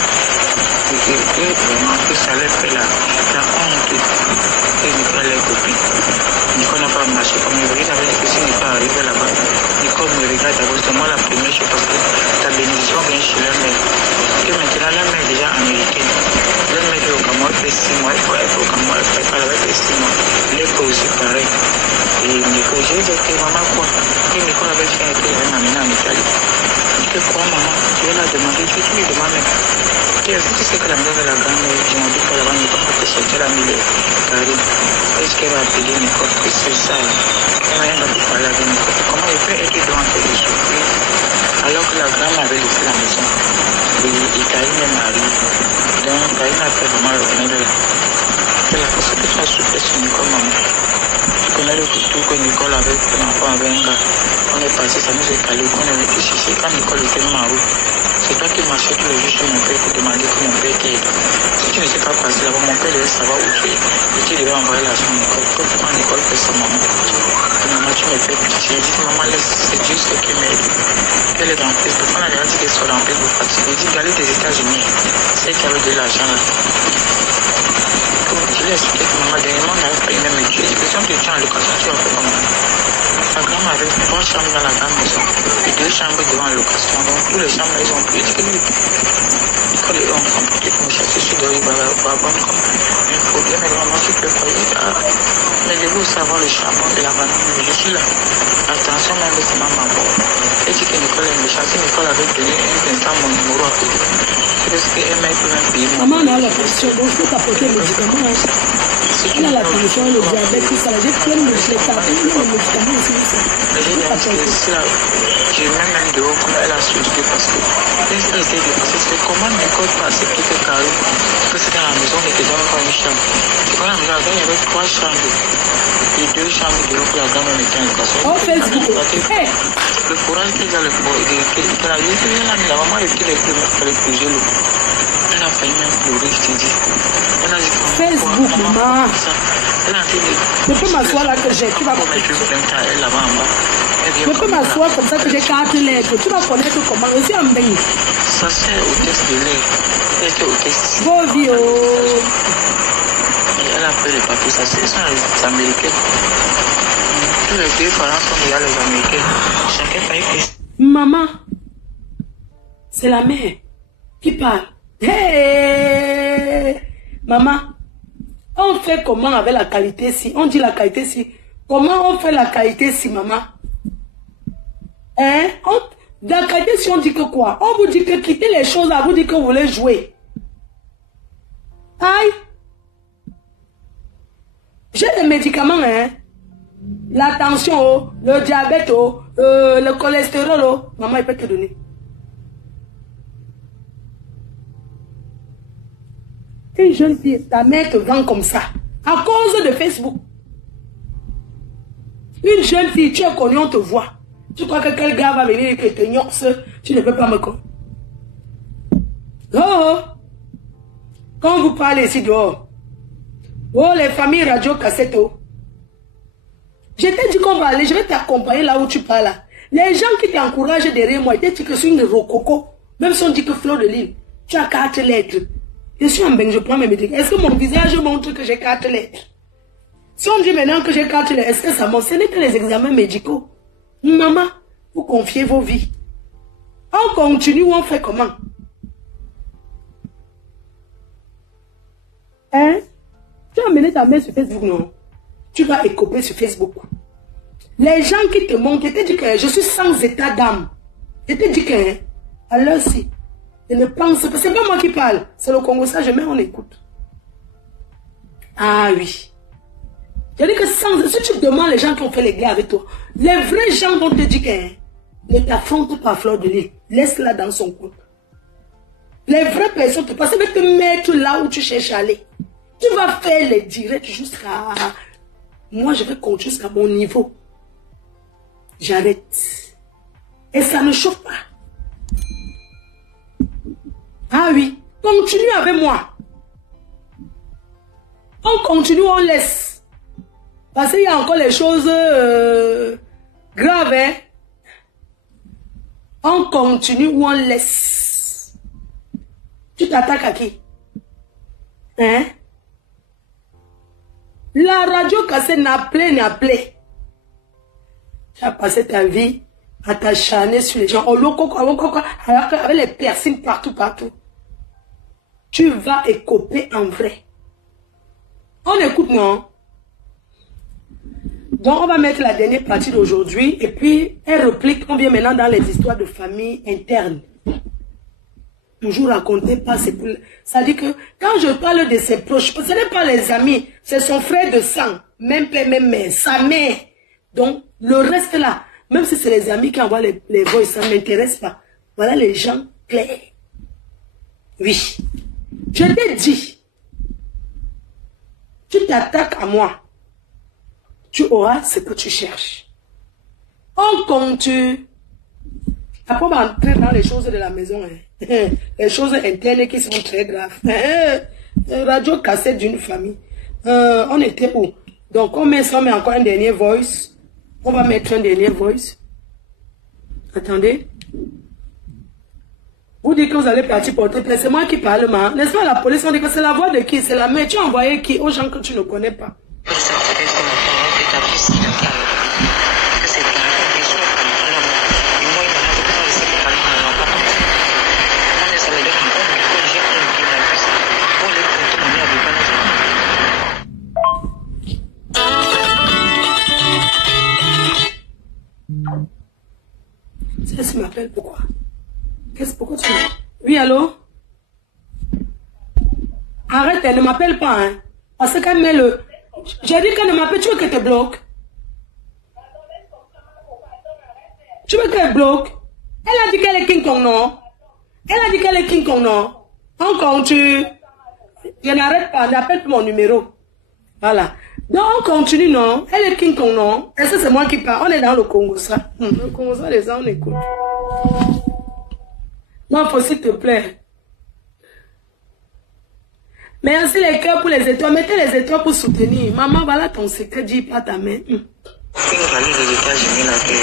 vraiment que ça leur fait la honte que Nicolas les copines. Nicolas n'a pas marché comme il veut, il avait dit que si Nicolas arrivait là-bas, Nicolas me regarde d'abord, c'est moi la première chose parce que ta bénédiction vient chez leur mère. Et maintenant, leur mère est déjà américaine. Leur mère est au Cameroun, elle fait 6 mois, elle faut être au Cameroun, elle fait 6 mois. Elle peut aussi pareil. Et Nicolas, j'ai dit que maman quoi? Et Nicolas avait dit qu'elle était amenée en Italie. Je crois, maman, tu vas la demander, tu lui demandes même. Tu sais que la mère de la grand-mère, je m'en dis pas là-bas, Nicolas m'a fait sortir la mille Karine. Est-ce qu'elle va appeler Nicolas? Que c'est ça? Elle m'a rien dit parler avec Nicolas. Comment elle peut être devant elle de souffrir alors que la grand-mère avait laissé la maison? Et Karine est mariée. Donc, Karine a fait vraiment le remède là. C'est la façon que tu as souffert sur Nicolas, maman. Tu connais le couteau que Nicole avait fait l'enfant avec un gars. On est passé, ça nous est calé, qu'on est réfléchi. Quand Nicole était marou, c'est toi qui marchais tous les jours chez mon père pour demander que mon père t'aide. Si tu n'étais pas passé là-bas, mon père devait savoir où tu es. Et tu devais envoyer l'argent à Nicole. Pourquoi Nicole fait ça, maman? Maman, tu me fais pitié. Dis que maman, laisse, c'est Dieu ce qui m'aide. Elle est dans Facebook. On a déjà dit qu'elle soit dans Facebook fatiguée. Dis, allez des États-Unis. C'est qui avait de l'argent là. Je l'ai expliqué que maman, dernièrement, on n'avait pas eu même étude. Si on te tient en location, tu vas faire comment? Sa grand-mère avait 3 chambres dans la grande maison et 2 chambres devant la location. Donc, tous les chambres, ils ont pris. Quand les gens ont compliqué pour me chasser sur le riz, un problème, et vraiment, tu peux pas. Mais je veux savoir le charbon de la banane. Je suis là. Attention, même si maman mort. Et dit que Nicole est méchante. Si Nicole avait donné un instant mon numéro à côté. Parce qu'elle m'a été même payé. Maman, on a la pression. Donc, il faut t'apporter les médicaments. Elle a la tension, le diabète, tout ça. J'ai plein de médicaments. Les médicaments aussi. J'ai même un dehors comme elle a souhaité parce que elle était dépassée. C'est comment Nicole peut accepter que Carré, que c'était à la maison, elle était dans une chambre. C'est quand la maison, il y avait 3 chambres. Et 2 chambres dehors pour la grand-mère était en équation. Oh, Facebook. Le courage qu'il a, qu'elle a dit, la maman était les plus l'eau. Elle a failli même pleurer, je te dis. Elle a dit Facebook, maman. Elle a dit, je peux m'asseoir là que j'ai. Tu vas comprendre. Elle là-bas en bas. Je peux m'asseoir comme ça que j'ai 4 lettres. Tu vas connaître comment. Je suis en bain. Ça c'est au test de lait. Elle était au test. Bovio. Elle a fait les papiers. Ça c'est les Américains. Tous les 2 parents sont déjà les Américains. Chacun paye plus. Maman. C'est la mère qui parle. Hey! Maman, on fait comment avec la qualité si? On dit la qualité si. Comment on fait la qualité si, maman? Hein? Dans la qualité si, on dit que quoi? On vous dit que quittez les choses là, vous dit que vous voulez jouer. Aïe! J'ai des médicaments, hein? La tension, oh, le diabète, oh, le cholestérol, oh. Maman, elle peut te donner. Une jeune fille, ta mère te vend comme ça. À cause de Facebook. Une jeune fille, tu es connue, on te voit. Tu crois que quel gars va venir et que te gnoxe, tu ne peux pas me connaître. Oh! Quand vous parlez ici dehors, oh, les familles radio cassette, oh. Je t'ai dit qu'on va aller, je vais t'accompagner là où tu parles là. Les gens qui t'encouragent derrière moi, ils disent que je suis une rococo. Même si on dit que Fleur de Lille, tu as 4 lettres. Je suis en bain, je prends mes médicaments. Est-ce que mon visage montre que j'ai 4 lettres? Si on dit maintenant que j'ai 4 lettres, est-ce que ça montre? Ce n'est que les examens médicaux. Maman, vous confiez vos vies. On continue ou on fait comment? Hein? Tu as amené ta mère sur Facebook, non? Tu vas écoper sur Facebook. Les gens qui te montrent, je te dis que je suis sans état d'âme. Je te dis que, alors si, je ne pense pas, c'est pas moi qui parle, c'est le Congo, ça je mets en écoute. Ah oui. Je dis que si tu demandes les gens qui ont fait les guerres avec toi, les vrais gens vont te dire que ne t'affronte pas Fleur de Lille, laisse-la dans son coin. Les vraies personnes te passent, avec te mettre là où tu cherches à aller. Tu vas faire les directs jusqu'à... Moi, je vais continuer jusqu'à mon niveau. J'arrête. Et ça ne chauffe pas. Ah oui, continue avec moi. On continue, on laisse. Parce qu'il y a encore les choses graves. Hein? On continue ou on laisse. Tu t'attaques à qui? Hein? La radio cassée n'a appelé. Tu as passé ta vie à t'acharner sur les gens. Avec les piercings partout. Tu vas écoper en vrai. On écoute, non? Donc, on va mettre la dernière partie d'aujourd'hui. Et puis, elle réplique. On vient maintenant dans les histoires de famille internes. Toujours raconter pas ses... Ça dit que quand je parle de ses proches, ce n'est pas les amis, c'est son frère de sang, même père, même mère, sa mère. Donc, le reste là, même si c'est les amis qui envoient les voix, ça ne m'intéresse pas. Voilà les gens clairs. Oui. Je t'ai dit, tu t'attaques à moi, tu auras ce que tu cherches. On compte. Après, on va entrer dans les choses de la maison. Hein. Les choses internes qui sont très graves. Radio cassette d'une famille. On était où? Donc, on met encore un dernier voice. On va mettre un dernier voice. Attendez. Vous dites que vous allez partir porter plainte. C'est moi qui parle, n'est-ce pas? La police, on dit que c'est la voix de qui? C'est la mère. Tu as envoyé qui? Aux gens que tu ne connais pas. Ça m'appelle pourquoi? Pourquoi tu m'appelles? Oui, allô? Arrête, elle ne m'appelle pas, hein. Parce qu'elle met le... J'ai dit qu'elle ne m'appelle, tu veux qu'elle te bloque? Tu veux qu'elle bloque? Elle a dit qu'elle est King Kong, non? Elle a dit qu'elle est King Kong, non? Encore, je n'arrête pas, n'appelle plus mon numéro. Voilà. Donc, on continue, non? Elle est King Kong, non? Est-ce que c'est moi qui parle? On est dans le Congo, ça. Le Congo, ça, les gens, on écoute. Non, faut s'il te plaît. Merci les cœurs pour les étoiles. Mettez les étoiles pour soutenir. Maman, voilà ton secret, dis pas ta main. Quand on allait aux États-Unis, là, que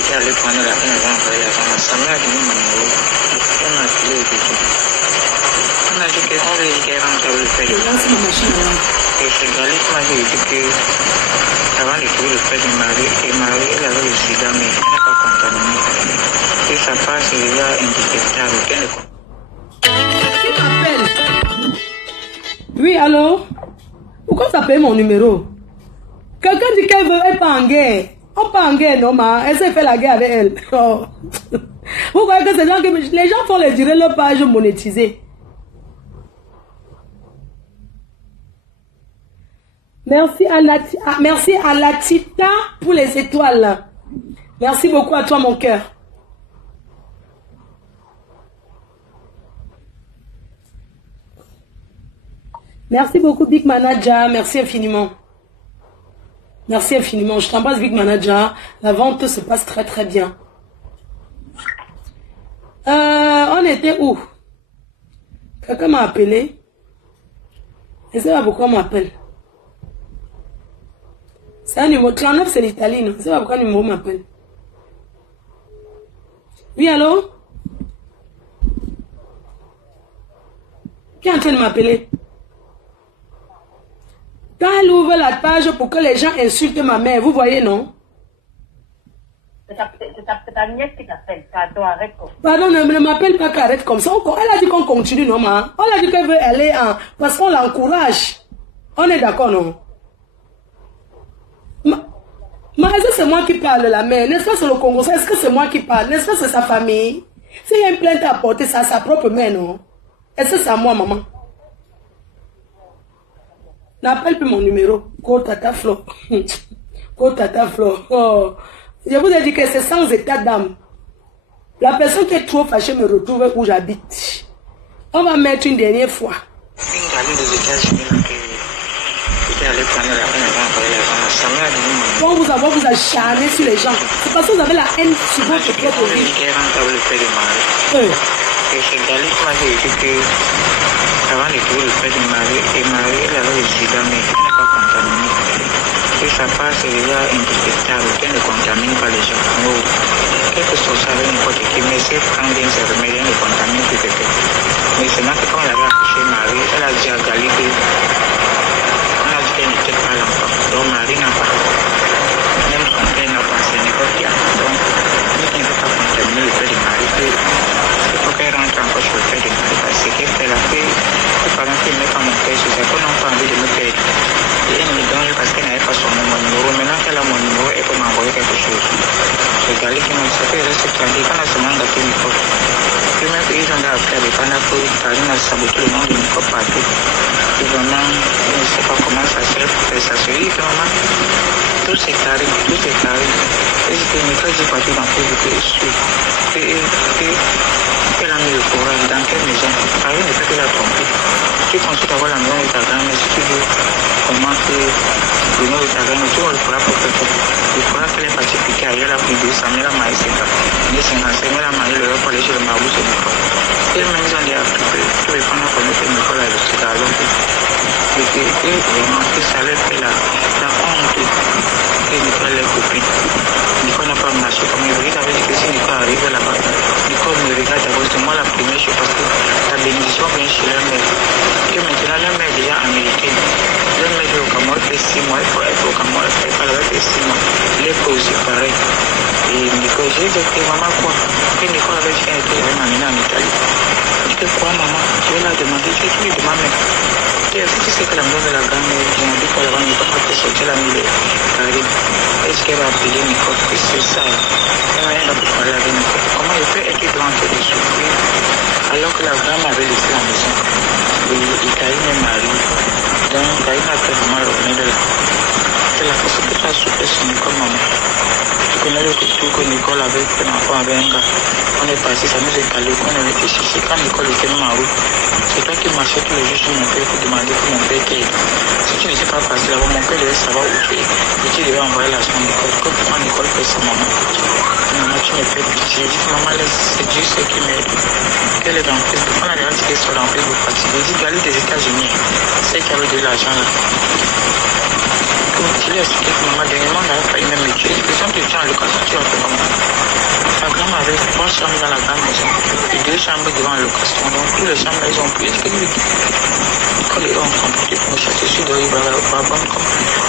j'étais allé prendre la peine avant d'envoyer avant, ça m'a donné mon numéro. On a appelé au Pékin. On a dit qu'on veut qu'elle rentre au pays. Et c'est Galit m'a dit que avant de trouver le père de Marie, et Marie, elle avait le sida, mais elle n'est pas contaminée. Et sa part, c'est déjà indétectable. Qui m'appelle? Oui, allô? Pourquoi ça paye mon numéro? Quelqu'un dit qu'elle n'est pas en guerre. On n'est pas en guerre, non, ma. Elle s'est fait la guerre avec elle. Oh. Vous voyez que les gens font les durer leur page monétisée. Merci à Latita pour les étoiles. Merci beaucoup à toi, mon cœur. Merci beaucoup, Big Manager. Merci infiniment. Merci infiniment. Je t'embrasse, Big Manager. La vente se passe très, très bien. On était où? Quelqu'un m'a appelé. Je ne sais pas pourquoi on m'appelle. C'est un numéro 39, c'est l'Italie. Je ne sais pas pourquoi le numéro m'appelle. Oui, allô? Qui est en train de m'appeler? Quand elle ouvre la page pour que les gens insultent ma mère, vous voyez, non? C'est ta nièce qui t'appelle. Arrête comme ça. Pardon, ne m'appelle pas qu'arrête comme ça. Elle a dit qu'on continue, non, ma? On a dit qu'elle veut aller en... Parce qu'on l'encourage. On est d'accord, non? Est-ce que c'est moi qui parle, la mère? N'est-ce pas c'est le Congo? Est-ce que c'est moi qui parle? N'est-ce pas c'est sa famille? S'il y a une plainte à porter, c'est à sa propre mère, non? Est-ce que c'est à moi, maman? N'appelle plus mon numéro. Go Tata Flo. Go Tata Flo. Oh. Je vous ai dit que c'est sans état d'âme. La personne qui est trop fâchée me retrouve où j'habite. On va mettre une dernière fois. Quand vous avez acharné sur les gens, c'est parce que vous avez la haine sur votre propre vie. Et c'est Gali qui m'a dit que avant de trouver le père de Marie, et Marie, elle avait le sida, mais elle n'est pas contaminée. Et sa part, c'est déjà indétectable, elle ne contamine pas les gens. Quel que soit ça, n'importe qui, mais c'est prendre des remèdes, elle ne contamine plus quelqu'un. Mais c'est là que quand elle avait accouché Marie, elle a dit à Gali que on a dit qu'elle n'était pas l'enfant. Donc Marie n'a pas. Même son père n'a pas, c'est n'importe qui. Donc, elle ne peut pas contaminer le père de Marie. Il faut qu'elle rentre encore sur le père de Marie parce qu'elle a fait. Les parents qui ne mettent pas mon père sur ça, qu'on n'a pas envie de me perdre. Et elle me donne parce qu'elle n'avait pas son numéro. Maintenant qu'elle a mon numéro, elle peut m'envoyer quelque chose. C'est Gali qui m'a dit ça, elle reste tranquille. Quand elle se demande à tout Nicole. Puis même qu'ils ont appris avec Panako, Karine a saboté le nom de Nicole partout. Et vraiment, je ne sais pas comment ça se fait. Ça se dit que maman, tout c'est carré, tout est carré. Et je dis, Nicole, j'ai parti dans Facebook et je suis. Elle a mis le courage dans quelle maison? Karine ne peut que la tromper. Tu consultes avoir la maison de ta grand-mère, si tu veux comment que le nom de ta grand-mère, tu vois le courage pour faire quoi? Le courage qu'elle est partie piquer ailleurs, elle a pris 200 000, elle a maillé 50 000, elle a maillé le repas, aller chez le marabout, c'est Nicole. Et même ils ont dit à tout les femmes connaissent Nicole avec ce gars, alors que vraiment que ça leur fait la honte que Nicole est copine. Nicole n'a pas marché comme il avait dit que si Nicole arrive là-bas, Nicole me regarde d'abord, c'est moi la première chose parce que la bénédiction vient chez leur mère. Et maintenant, leur mère est déjà américaine. Leur mère est au Cameroun, fait 6 mois, il faut être au Cameroun, elle fait 6 mois. Les peut aussi pareil. Et Nicole, j'ai dit que maman quoi? Et Nicole avait dit qu'elle était m'amener en Italie. Je dis quoi maman? Je vais la demander, je lui demande même. Et est-ce que tu sais que la maison de la grand-mère, j'ai dit qu'elle va ne pas te sortir la nuit de Paris. Est-ce qu'elle va appeler Nicole? Que c'est ça? Elle va te parler avec Nicole. Comment elle peut être devant de souffrir alors que la grand-mère avait laissé la maison? Et Karine est mariée. Donc Karine a fait vraiment le remède de la. C'est la façon que tu as souffert sur Nicole, maman. Tu connais le tour que Nicole avait fait l'enfant avec un gars. On est passé, ça nous est calé, on est réfléchi. Quand Nicole était même en route, c'est toi qui marchais tous les jours sur mon père pour demander pour mon père qui est. Si tu n'étais pas passé là-bas, mon père devait savoir où tu es. Et tu devais envoyer l'argent à Nicole. Pourquoi Nicole fait ça, maman? Maman, tu me fais pitié. Je dis, maman, c'est Dieu ce qui m'aide. Elle est dans Facebook. On a déjà dit qu'elle soit dans Facebook fatiguée. Je dis, Gali des États-Unis. C'est qui avait de l'argent là. Comme tu l'as expliqué que maman, dernièrement, on n'avait pas eu même me tuer. Les gens te tuent en location, tu as fait comment? Ta grand-mère avait 3 chambres dans la grande maison et 2 chambres devant la location. Donc, toutes les chambres, elles ont pris. quand les gens ont compris pour me chasser, je suis dehors, il va comme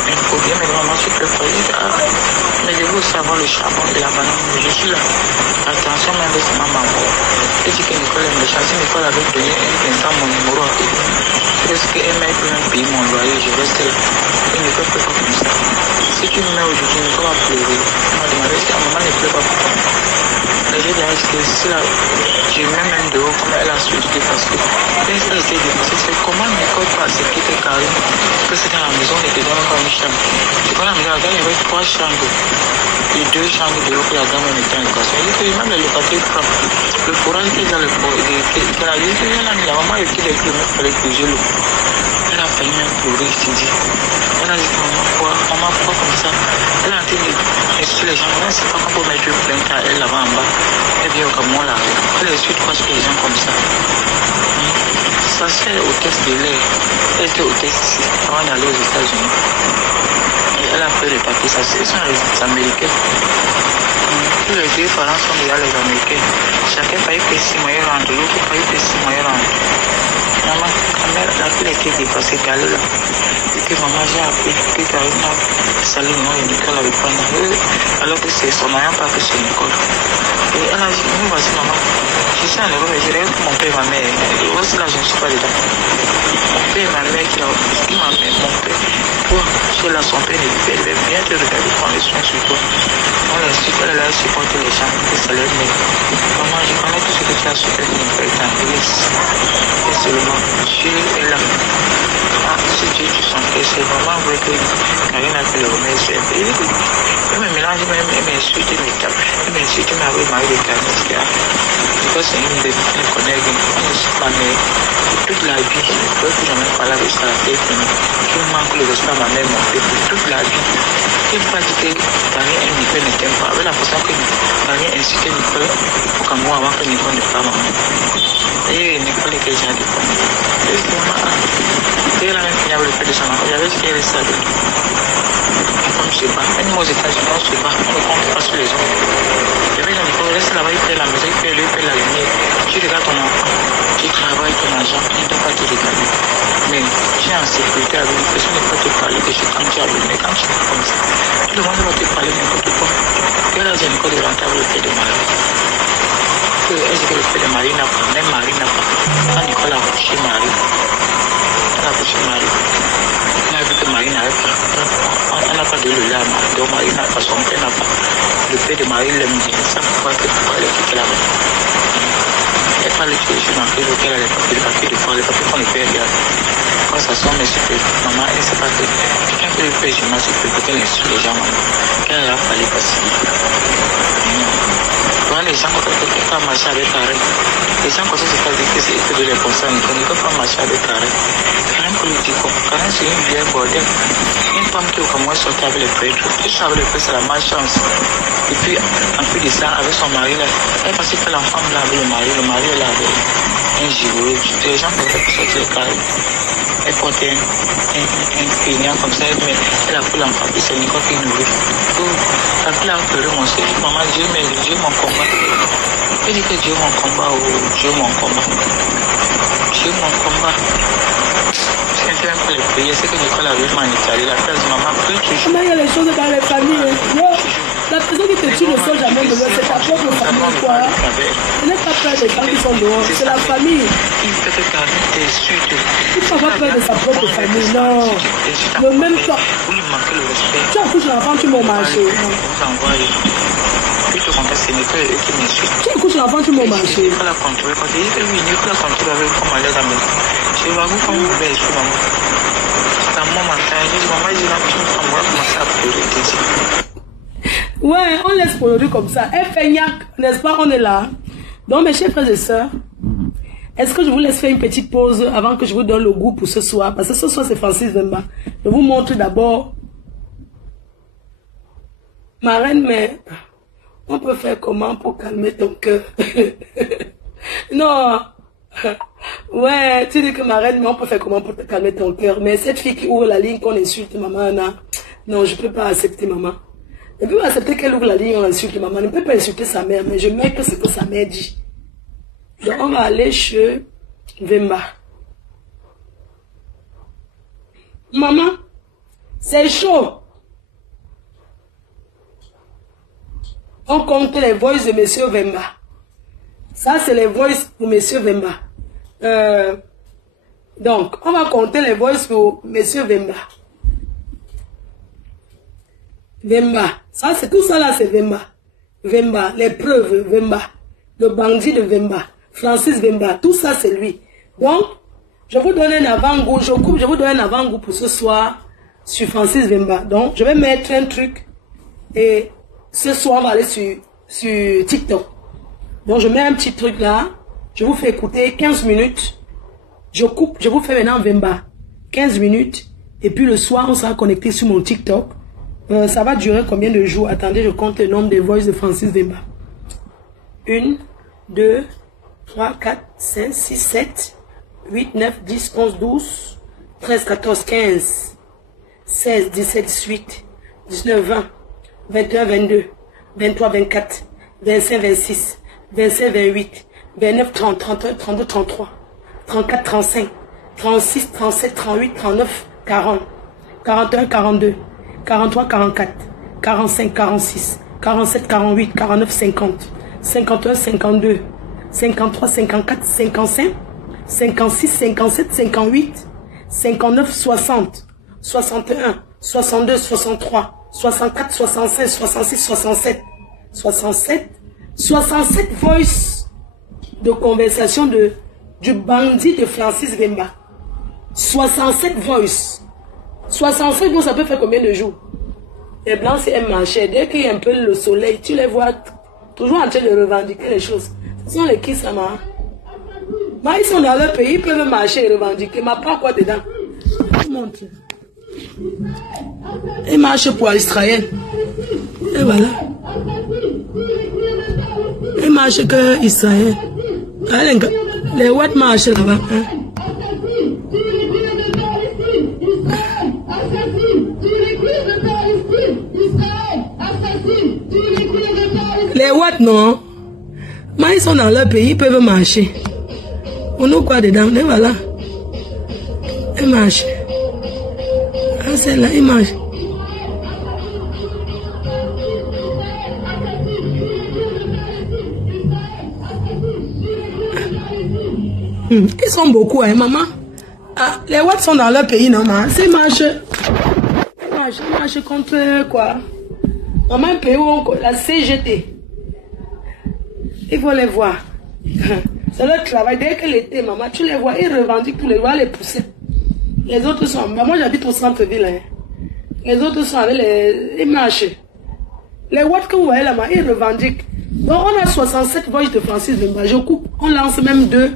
une phobie, mais maman, tu peux pas dire, mais je veux aussi avoir le charbon et la banane, mais je suis là. Attention, même avec ma maman. Je dis que Nicole est méchante, si Nicole avait donné mon numéro à elle, parce qu'elle m'a même payé mon loyer, je reste là. Et Nicole ne peut pas comme ça. Si tu me mets aujourd'hui, Nicole va pleurer. Elle m'a demandé si la maman ne pleure pas pour moi. Mais j'ai dit, est-ce que si là, je mets même dehors, comme elle a suivi, parce que elle était dépassée, c'est comment Nicole peut accepter que Karine, que c'est dans la maison, on était dans une chambre. C'est quand la maison, il y avait 3 chambres. Les 2 chambres dehors que la dame était en location. Elle dit que même le locataire prend le forage qui est dans le fond. Elle a dit que la maman est qui les kilomètres pour les piger l'eau. Elle a failli même pleurer, je te dis. Elle a dit, maman, pourquoi comme ça? Elle a dit, insulter les gens, c'est pas qu'on peut mettre une plainte à elle là-bas en bas. Elle vient au Cameroun là. Elle insulte quoi sur les gens comme ça? Ça se fait au test de l'air. Elle était au test ici, avant d'aller aux États-Unis. Et elle a fait les papiers, ça c'est les Américains. Tous les 2 parents sont déjà les Américains. Chacun paye 6 moyens rendre, l'autre paye 6 moyens rendre. Maman, quand la fille était dépassée, elle est là. Et que maman, j'ai appris que Karine a salé le nom de Nicole avec pas alors que c'est son ayant pas que c'est Nicole. Et elle a dit, nous vas-y maman, je suis en Europe, mais je rêve que mon père et ma mère, et aussi là je ne suis pas dedans. Mon père et ma mère qui m'a mis mon père, toi, chez là son père, elle va bien te regarder, prendre les soins sur toi. On l'insulte, elle a supporté les gens, que ça leur met. Maman, je connais tout ce que tu as su que Nicole est en Grèce. Et seulement, Dieu est là. Ah, si Dieu tu sens que c'est vraiment vrai que Karine a fait le remède sur elle. Elle me mélange, elle m'insulte, elle me tape. Elle m'insulte, elle m'a marié de Karine, etc. Parce que c'est une des collègues, on ne sait pas, mais toute la vie, je ne peux plus jamais parler avec ça à la tête. Je manque le respect à ma mère, mon père, toute la vie. Il ne faut pas dire que Karine et Nicole ne t'aiment pas. Avec la façon que Karine insulte Nicole au Cameroun avant que Nicole ne parle maman. Et Nicole était déjà dépendue. Et je dis, maman, elle a même fini avec le fait de sa maman. J'avais dit qu'elle est ça. On ne sait pas. Même aux États-Unis, on ne sait pas. On ne compte pas sur les autres. J'avais dit, Nicole, reste là-bas, il fait la maison, il fait la lumière. Tu regardes ton enfant, tu travailles ton argent, il ne doit pas te regarder. Mais tu es en sécurité avec une personne qui ne peut te parler que quand tu as vu. Mais quand tu es comme ça, tout le monde va te parler n'importe quoi. Elle a dit, Nicole, de rentrer avec le fait de Marie. Est-ce que le fait de Marie n'a pas, même Marie n'a pas. Quand Nicole a accouché Marie, elle a accouché Marie. Elle a vu que Marie n'avait pas. Elle n'a pas de le lait à Marie. Donc Marie n'a pas, son père n'a pas. Le fait de Marie l'aime bien. Ça pourquoi elle est quittée là-bas. Elle parle tous les jours dans lequel elle a les papiers de fois, les papiers qu'on les fait regarder. Quand ça sort, mais super. Maman, elle ne sait pas que quelqu'un peut le faire, je m'en suis fait, qu'elle insulte les gens, maman. Qu'elle a fallu passer. Les gens quand ils ne peuvent pas marcher avec Karine. Les gens quand c'est pas dit que c'est que de les concernés, ils ne peuvent pas marcher avec Karine. Karine politique, Karine c'est une vieille bordel. Une femme qui au Cameroun sortait avec les prêtres. Tu sais avec les prêtres c'est la malchance. Et puis en plus de ça, avec son mari là, elle pensait que l'enfant là avec le mari est là avec un gigot. Les gens ne peuvent pas sortir de Karine. Elle portait un peignard comme ça, mais elle a pris l'enfant, puis c'est Nicole qui nourrit. La fille a pleuré, mon Dieu, maman, Dieu mon combat. Elle dit que Dieu mon combat, ou Dieu mon combat. Dieu mon combat. Je ne sais même pas les prier, c'est que Nicole a vu en Italie, la place de maman, prie toujours. Comment il y a les choses dans les familles, la personne qui te tue ne sort jamais de l'autre, c'est ta propre famille, quoi. Tu n'as pas peur des gens qui sont dehors, c'est la famille. Il faut que Karine t'insulte. Il ne faut pas peur de sa propre famille, non. Ne même pas. Vous lui manquez le respect. Tu accouches l'enfant, tu m'as marché. Vous envoyez. Puis tu contestes, c'est Nicole qui m'insulte. Tu accouches l'enfant, tu m'as marché. Il faut la contrôler, parce qu'il dit que oui, il faut la contrôler avec comme elle est à la maison. Je vais vous comme vous voulez, je suis maman. C'est un moment, je dis, maman, il dit, non, tu me prends, moi, commencer à pleurer. Ouais, on laisse pleurer comme ça. Elle fait gnac, n'est-ce pas, on est là. Donc, mes chers frères et sœurs, est-ce que je vous laisse faire une petite pause avant que je vous donne le goût pour ce soir? Parce que ce soir, c'est Francis Vemba. Je vous montre d'abord ma reine, mais on peut faire comment pour calmer ton cœur? Non. Ouais, tu dis que ma reine, mais on peut faire comment pour te calmer ton cœur? Mais cette fille qui ouvre la ligne, qu'on insulte maman, Anna, non, je ne peux pas accepter maman. Je ne peux pas accepter qu'elle ouvre la ligne, on insulte maman. Je ne peux pas insulter sa mère, mais je mets que ce que sa mère dit. Donc on va aller chez Vemba. Maman, c'est chaud. On compte les voices de Monsieur Vemba. Ça, c'est les voices pour Monsieur Vemba. Donc, on va compter les voices pour Monsieur Vemba. Vemba. Ça, c'est tout ça là, c'est Vemba. Vemba, les preuves, Vemba. Le bandit de Vemba. Francis Vemba. Tout ça, c'est lui. Donc, je vous donne un avant-goût. Je vous donne un avant-goût pour ce soir sur Francis Vemba. Donc, je vais mettre un truc. Et ce soir, on va aller sur TikTok. Donc, je mets un petit truc là. Je vous fais écouter 15 minutes. Je coupe. Je vous fais maintenant Vemba. 15 minutes. Et puis le soir, on sera connecté sur mon TikTok. Ça va durer combien de jours? Attendez, je compte le nombre de voices de Francis Vemba. 1, 2, 3, 4, 5, 6, 7, 8, 9, 10, 11, 12, 13, 14, 15, 16, 17, 18, 19, 20, 21, 22, 23, 24, 25, 26, 27, 28, 29, 30, 31, 32, 33, 34, 35, 36, 37, 38, 39, 40, 41, 42, 43, 44, 45, 46, 47, 48, 49, 50, 51, 52, 53, 54, 55, 56, 57, 58, 59, 60, 61, 62, 63, 64, 65, 66, 67, 67 voices de conversation du bandit de Francis Vemba. 67 voices. 65 voices, ça peut faire combien de jours? Les blancs, c'est un marché. Dès qu'il y a un peu le soleil, tu les vois toujours en train de revendiquer les choses. Ce sont les qui ça m'a. Mais ils sont dans leur pays, ils peuvent marcher et revendiquer. Mais pas quoi dedans. Montre. Ils marchent pour Israël. Et voilà. Ils marchent que Israël. Les Ouatt marchent là-bas. Hein? Les Ouatt non. Mais ils sont dans leur pays, ils peuvent marcher. On nous quoi dedans, et voilà. Ils marchent. Ah, c'est là, ils marchent. Ils sont beaucoup, hein, maman. Ah, les Ouatt sont dans leur pays, non, maman. C'est marche. Ils marchent contre quoi? Maman, un pays où la CGT. Il faut les voir. C'est leur travail. Dès que l'été, maman, tu les vois, ils revendiquent tous les jours, les pousser. Les autres sont. Moi, j'habite au centre-ville. Hein. Les autres sont avec les marchent. Les Ouatt que vous voyez là-bas, ils revendiquent. Donc, on a 67 voices de Francis Vemba. Je coupe. On lance même 2.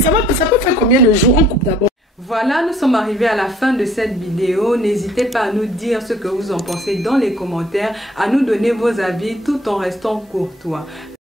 Ça peut faire combien de jours? On coupe d'abord. Voilà, nous sommes arrivés à la fin de cette vidéo. N'hésitez pas à nous dire ce que vous en pensez dans les commentaires, à nous donner vos avis tout en restant courtois.